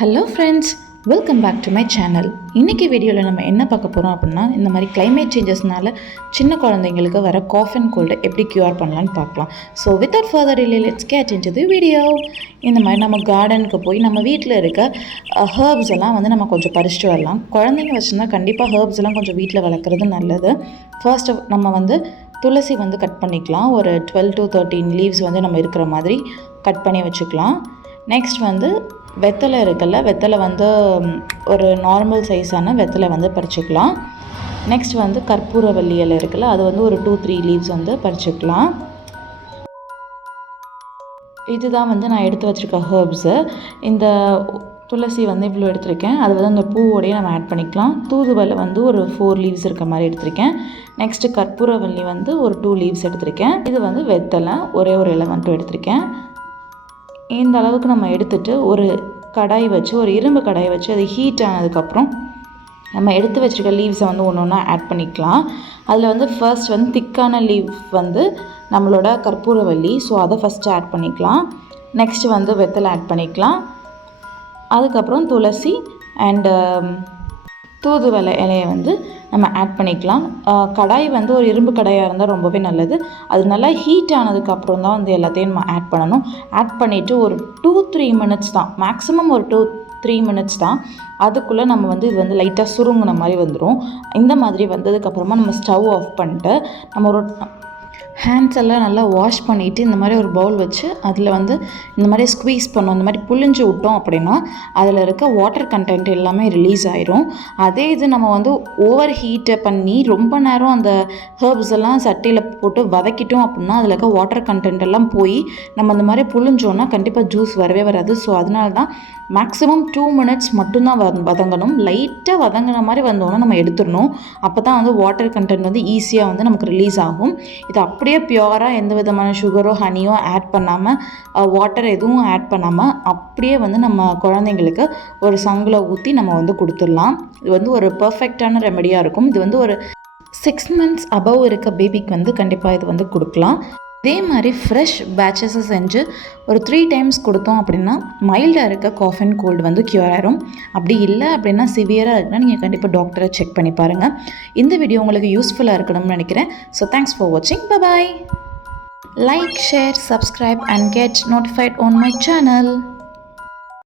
Hello friends, welcome back to my channel. இன்றைக்கி வீடியோவில் நம்ம என்ன பார்க்க போகிறோம் அப்படின்னா, இந்த மாதிரி கிளைமேட் சேஞ்சஸ்னால சின்ன குழந்தைங்களுக்கு வர காஃப் அண்ட் கோல்டு எப்படி க்யூர் பண்ணலான்னு பார்க்கலாம். So without further delay let's get into the video. இந்த மாதிரி நம்ம கார்டனுக்கு போய் நம்ம வீட்டில் இருக்க ஹர்ப்ஸ் எல்லாம் வந்து நம்ம கொஞ்சம் பறிச்சுட்டு வரலாம். குழந்தைங்க வச்சுருந்தா கண்டிப்பாக ஹர்ப்ஸ் எல்லாம் கொஞ்சம் வீட்டில் வளர்க்குறது நல்லது. ஃபர்ஸ்ட் நம்ம வந்து துளசி வந்து கட் பண்ணிக்கலாம். ஒரு 12 to 13 லீவ்ஸ் வந்து நம்ம இருக்கிற மாதிரி கட் பண்ணி வச்சுக்கலாம். நெக்ஸ்ட் வந்து வெத்தலை இருக்குல்ல, வெத்தலை வந்து ஒரு நார்மல் சைஸான வெத்தலை வந்து பறிச்சுக்கலாம். நெக்ஸ்ட் வந்து கற்பூரவள்ளி இலை இருக்குல்ல, அது வந்து ஒரு 2-3 லீவ்ஸ் வந்து பறிச்சுக்கலாம். இதுதான் வந்து நான் எடுத்து வச்சுருக்க ஹர்ப்ஸு. இந்த துளசி வந்து இவ்வளோ எடுத்திருக்கேன். அது வந்து அந்த பூவோடையே நம்ம ஆட் பண்ணிக்கலாம். தூதுவளை வந்து ஒரு 4 லீவ்ஸ் இருக்க மாதிரி எடுத்திருக்கேன். நெக்ஸ்ட்டு கற்பூரவள்ளி வந்து ஒரு 2 லீவ்ஸ் எடுத்திருக்கேன். இது வந்து வெத்தலை ஒரே ஒரு இலை மட்டும் எடுத்திருக்கேன். இந்த அளவுக்கு நம்ம எடுத்துகிட்டு ஒரு கடாய் வச்சு, ஒரு இரும்பு கடாய் வச்சு அது ஹீட் ஆனதுக்கப்புறம் நம்ம எடுத்து வச்சுருக்க லீவ்ஸை வந்து ஒன்று ஒன்றா ஆட் பண்ணிக்கலாம். அதில் வந்து ஃபர்ஸ்ட் வந்து திக்கான லீவ் வந்து நம்மளோட கற்பூரவள்ளி, ஸோ அதை ஃபஸ்ட்டு ஆட் பண்ணிக்கலாம். நெக்ஸ்ட்டு வந்து வெத்தலை ஆட் பண்ணிக்கலாம். அதுக்கப்புறம் துளசி அண்டு தூதுவளை இலையை வந்து நம்ம ஆட் பண்ணிக்கலாம். கடாய் வந்து ஒரு இரும்பு கடாயாக இருந்தால் ரொம்பவே நல்லது. அது நல்லா ஹீட் ஆனதுக்கப்புறம் தான் வந்து எல்லாத்தையும் நம்ம ஆட் பண்ணணும். ஆட் பண்ணிவிட்டு ஒரு 2-3 மினிட்ஸ் தான், மேக்ஸிமம் ஒரு 2-3 மினிட்ஸ் தான். அதுக்குள்ளே நம்ம வந்து இது வந்து லைட்டாக சுருங்கின மாதிரி வந்துடும். இந்த மாதிரி வந்ததுக்கப்புறமா நம்ம ஸ்டவ் ஆஃப் பண்ணிட்டு நம்ம ஒரு ஹேண்ட்ஸ் எல்லாம் நல்லா வாஷ் பண்ணிவிட்டு இந்த மாதிரி ஒரு பவுல் வச்சு அதில் வந்து இந்த மாதிரி ஸ்குவீஸ் பண்ணோம், இந்த மாதிரி புழிஞ்சு விட்டோம் அப்படின்னா அதில் இருக்க வாட்டர் கண்டென்ட் எல்லாமே ரிலீஸ் ஆயிரும். அதே இது நம்ம வந்து ஓவர் ஹீட்டை பண்ணி ரொம்ப நேரம் அந்த ஹர்ப்ஸ் எல்லாம் சட்டியில் போட்டு வதக்கிட்டோம் அப்படின்னா அதில் இருக்க வாட்டர் கண்டென்ட் எல்லாம் போய் நம்ம அந்த மாதிரி புழிஞ்சோன்னா கண்டிப்பாக ஜூஸ் வரவே வராது. ஸோ அதனால தான் மேக்ஸிமம் 2 மினிட்ஸ் மட்டும்தான் வதங்கணும். லைட்டாக வதங்கின மாதிரி வந்தோன்னா நம்ம எடுத்துடணும். அப்போ தான் வந்து வாட்டர் கண்டென்ட் வந்து ஈஸியாக வந்து நமக்கு ரிலீஸ் ஆகும். இது அப்படியே பியூராக எந்த விதமான சுகரோ ஹனியோ ஆட் பண்ணாமல், வாட்டர் எதுவும் ஆட் பண்ணாமல் அப்படியே வந்து நம்ம குழந்தைங்களுக்கு ஒரு சங்கில் ஊற்றி நம்ம வந்து கொடுத்துடலாம். இது வந்து ஒரு பர்ஃபெக்டான ரெமெடியாக இருக்கும். இது வந்து ஒரு 6 months அபவ் இருக்க பேபிக்கு வந்து கண்டிப்பாக இது வந்து கொடுக்கலாம். இதே மாதிரி ஃப்ரெஷ் பேட்சஸை செஞ்சு ஒரு 3 times கொடுத்தோம் அப்படின்னா மைல்டாக இருக்க காஃப் அண்ட் கோல்டு வந்து க்யூர் ஆயிரும். அப்படி இல்லை அப்படின்னா சிவியராக இருக்குன்னா நீங்கள் கண்டிப்பாக டாக்டரை செக் பண்ணி பாருங்கள். இந்த வீடியோ உங்களுக்கு யூஸ்ஃபுல்லாக இருக்கணும்னு நினைக்கிறேன். ஸோ தேங்க்ஸ் ஃபார் வாட்சிங். By. Like, share, subscribe and get notified on my channel.